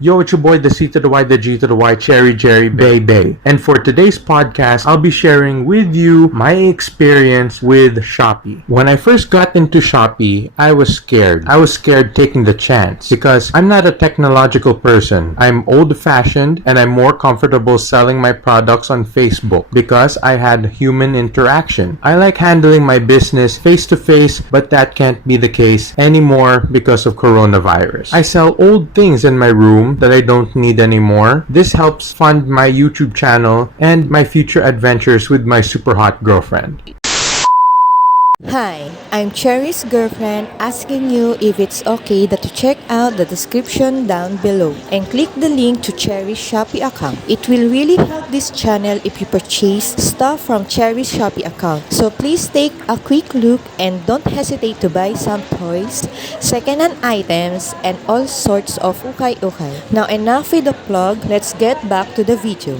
Yo, it's your boy, the C to the Y, the G to the Y, Cherry Jerry Bay Bay. And for today's podcast, I'll be sharing with you my experience with Shopee. When I first got into Shopee, I was scared. I was scared taking the chance because I'm not a technological person. I'm old-fashioned and I'm more comfortable selling my products on Facebook because I had human interaction. I like handling my business face-to-face, but that can't be the case anymore because of coronavirus. I sell old things in my room that I don't need anymore. This helps fund my YouTube channel and my future adventures with my super hot girlfriend. Hi, I'm Cherry's girlfriend asking you if it's okay that to check out the description down below and click the link to Cherry's Shopee account. It will really help this channel if you purchase stuff from Cherry's Shopee account. So please take a quick look and don't hesitate to buy some toys, second-hand items, and all sorts of ukay-ukay. Now enough with the plug, let's get back to the video.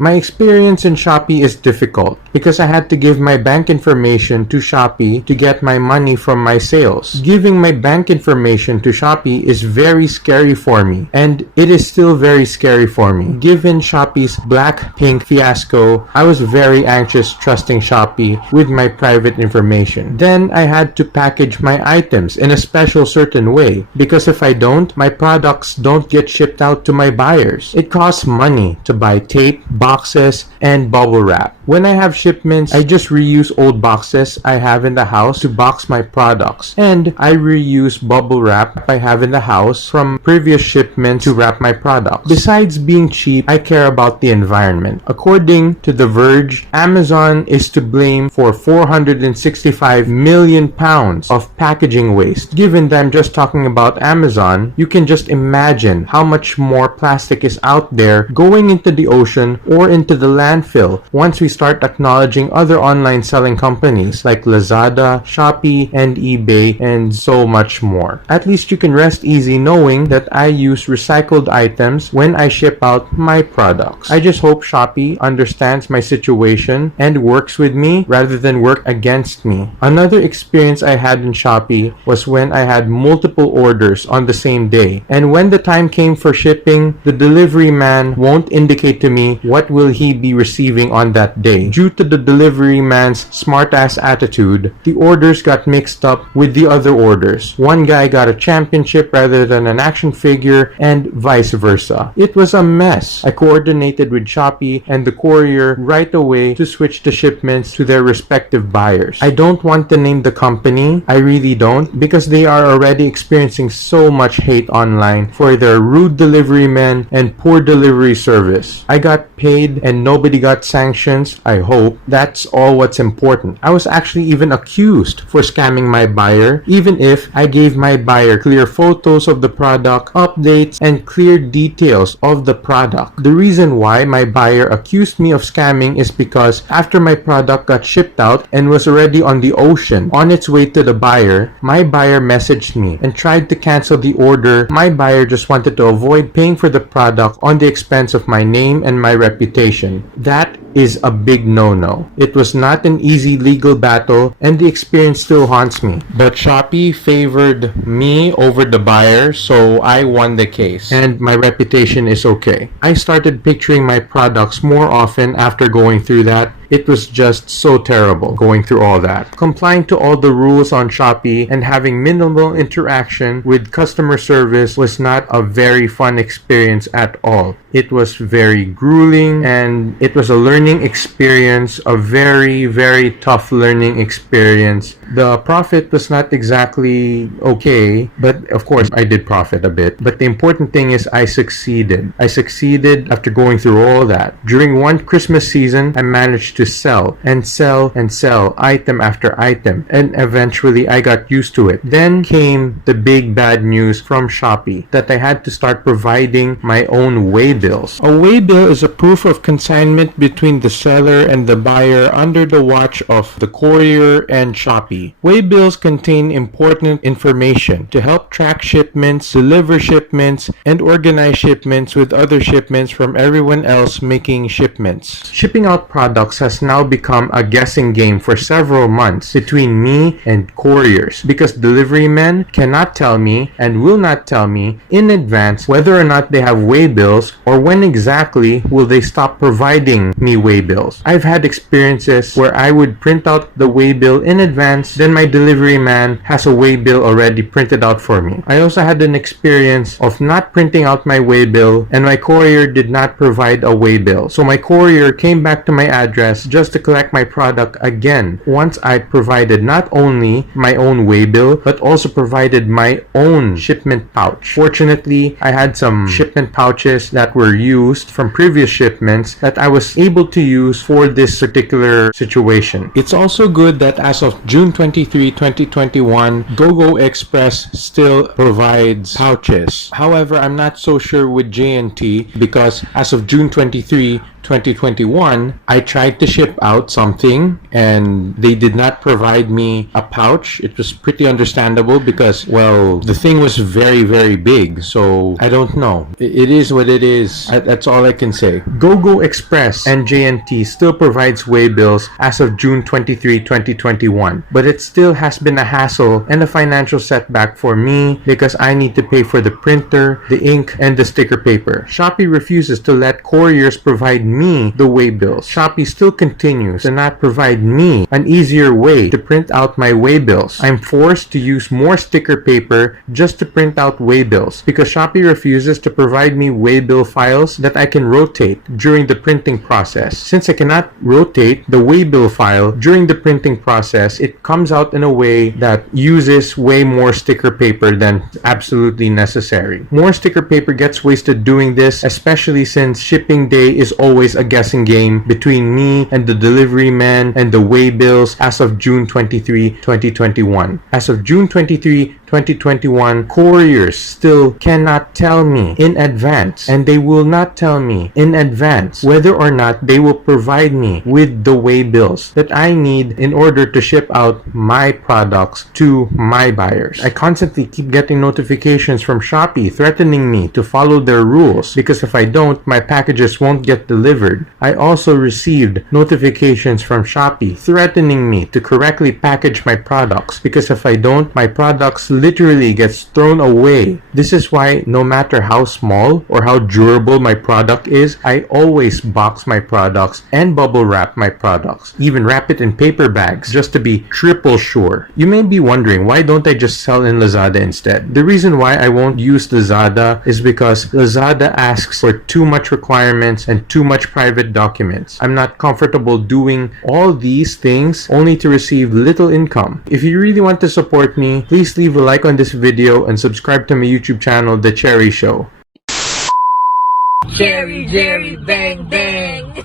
My experience in Shopee is difficult because I had to give my bank information to Shopee to get my money from my sales. Giving my bank information to Shopee is very scary for me, and it is still very scary for me. Given Shopee's Blackpink fiasco, I was very anxious trusting Shopee with my private information. Then I had to package my items in a special certain way because if I don't, my products don't get shipped out to my buyers. It costs money to buy tape, boxes, and bubble wrap. When I have shipments, I just reuse old boxes I have in the house to box my products, and I reuse bubble wrap I have in the house from previous shipments to wrap my products. Besides being cheap, I care about the environment. According to The Verge, Amazon is to blame for 465 million pounds of packaging waste. Given that I'm just talking about Amazon, you can just imagine how much more plastic is out there going into the ocean or into the landfill once we start acknowledging other online selling companies like Lazada, Shopee, and eBay, and so much more. At least you can rest easy knowing that I use recycled items when I ship out my products. I just hope Shopee understands my situation and works with me rather than work against me. Another experience I had in Shopee was when I had multiple orders on the same day, and when the time came for shipping, the delivery man won't indicate to me what will he be receiving on that day. Due to the delivery man's smart-ass attitude, the orders got mixed up with the other orders. One guy got a championship rather than an action figure, and vice versa. It was a mess. I coordinated with Shopee and the courier right away to switch the shipments to their respective buyers. I don't want to name the company, I really don't, because they are already experiencing so much hate online for their rude delivery men and poor delivery service. I got paid and nobody got sanctions, I hope. That's all what's important. I was actually even accused for scamming my buyer, even if I gave my buyer clear photos of the product, updates, and clear details of the product. The reason why my buyer accused me of scamming is because after my product got shipped out and was already on the ocean on its way to the buyer, my buyer messaged me and tried to cancel the order. My buyer just wanted to avoid paying for the product on the expense of my name and my reputation. That is a big no-no. It was not an easy legal battle and the experience still haunts me. But Shopee favored me over the buyer, so I won the case and my reputation is okay. I started picturing my products more often after going through that. It was just so terrible going through all that. Complying to all the rules on Shopee and having minimal interaction with customer service was not a very fun experience at all. It was very grueling and it was a learning experience, a very, very tough learning experience. The profit was not exactly okay, but of course I did profit a bit. But the important thing is I succeeded. I succeeded after going through all that. During one Christmas season, I managed to sell and sell and sell item after item, and eventually I got used to it. Then came the big bad news from Shopee that I had to start providing my own waybills. A waybill is a proof of consignment between the seller and the buyer under the watch of the courier and Shopee. Waybills contain important information to help track shipments, deliver shipments, and organize shipments with other shipments from everyone else making shipments. Shipping out products has has now become a guessing game for several months between me and couriers because delivery men cannot tell me and will not tell me in advance whether or not they have way bills or when exactly will they stop providing me way bills. I've had experiences where I would print out the way bill in advance, then my delivery man has a way bill already printed out for me. I also had an experience of not printing out my way bill and my courier did not provide a way bill. So my courier came back to my address just to collect my product again once I provided not only my own way bill but also provided my own shipment pouch. Fortunately, I had some shipment pouches that were used from previous shipments that I was able to use for this particular situation. It's also good that as of June 23, 2021, GoGo Express still provides pouches. However, I'm not so sure with J&T because as of June 23, 2021, I tried to ship out something and they did not provide me a pouch. It was pretty understandable because, well, the thing was very, very big. So I don't know. It is what it is. That's all I can say. GoGo Express and J&T still provides way bills as of June 23, 2021. But it still has been a hassle and a financial setback for me because I need to pay for the printer, the ink, and the sticker paper. Shopee refuses to let couriers provide me the way bills. Shopee still continues to not provide me an easier way to print out my way bills. I'm forced to use more sticker paper just to print out way bills because Shopee refuses to provide me way bill files that I can rotate during the printing process. Since I cannot rotate the way bill file during the printing process, it comes out in a way that uses way more sticker paper than absolutely necessary. More sticker paper gets wasted doing this, especially since shipping day is always a guessing game between me and the delivery man and the way bills as of June 23, 2021. As of June 23, 2021, couriers still cannot tell me in advance, and they will not tell me in advance whether or not they will provide me with the way bills that I need in order to ship out my products to my buyers. I constantly keep getting notifications from Shopee threatening me to follow their rules because if I don't, my packages won't get delivered. I also received notifications from Shopee threatening me to correctly package my products because if I don't, my products literally gets thrown away. This is why no matter how small or how durable my product is, I always box my products and bubble wrap my products. Even wrap it in paper bags just to be triple sure. You may be wondering, why don't I just sell in Lazada instead? The reason why I won't use Lazada is because Lazada asks for too much requirements and too much private documents. I'm not comfortable doing all these things only to receive little income. If you really want to support me, please leave a like on this video and subscribe to my YouTube channel, The Cherry Show. Cherry, Jerry, bang, bang.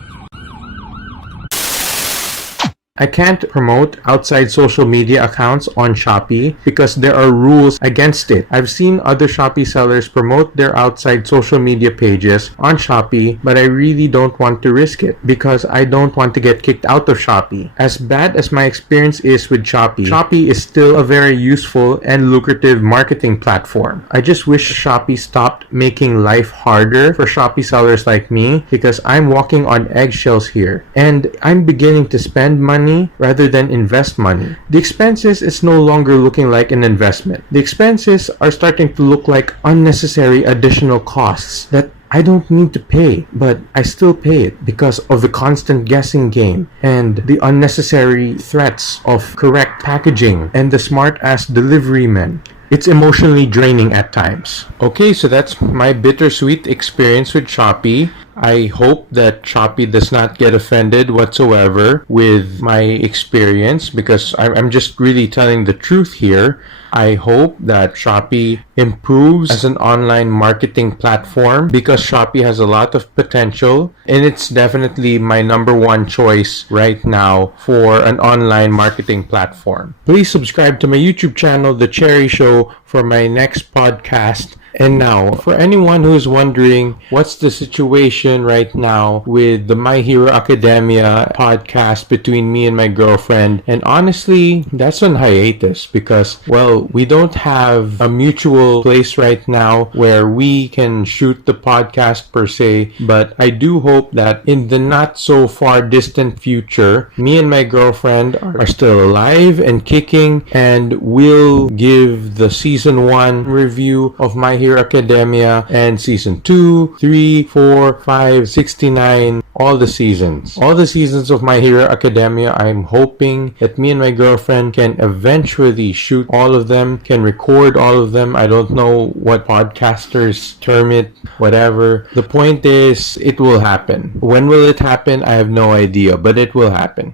I can't promote outside social media accounts on Shopee because there are rules against it. I've seen other Shopee sellers promote their outside social media pages on Shopee, but I really don't want to risk it because I don't want to get kicked out of Shopee. As bad as my experience is with Shopee, Shopee is still a very useful and lucrative marketing platform. I just wish Shopee stopped making life harder for Shopee sellers like me because I'm walking on eggshells here and I'm beginning to spend money rather than invest money. The expenses is no longer looking like an investment. The expenses are starting to look like unnecessary additional costs that I don't need to pay, but I still pay it because of the constant guessing game and the unnecessary threats of correct packaging and the smart-ass delivery men. It's emotionally draining at times. Okay, so that's my bittersweet experience with Shopee. I hope that Shopee does not get offended whatsoever with my experience because I'm just really telling the truth here. I hope that Shopee improves as an online marketing platform because Shopee has a lot of potential and it's definitely my number one choice right now for an online marketing platform. Please subscribe to my YouTube channel, The Cherry Show, for my next podcast And now, for anyone who's wondering what's the situation right now with the My Hero Academia podcast between me and my girlfriend, and honestly, that's on hiatus because, well, we don't have a mutual place right now where we can shoot the podcast per se, but I do hope that in the not so far distant future, me and my girlfriend are still alive and kicking, and we'll give the season 1 review of My Hero Academia and season 2, 3, 4, 5, 69, all the seasons. All the seasons of My Hero Academia. I'm hoping that me and my girlfriend can eventually shoot all of them, can record all of them. I don't know what podcasters term it, whatever. The point is, it will happen. When will it happen? I have no idea, but it will happen.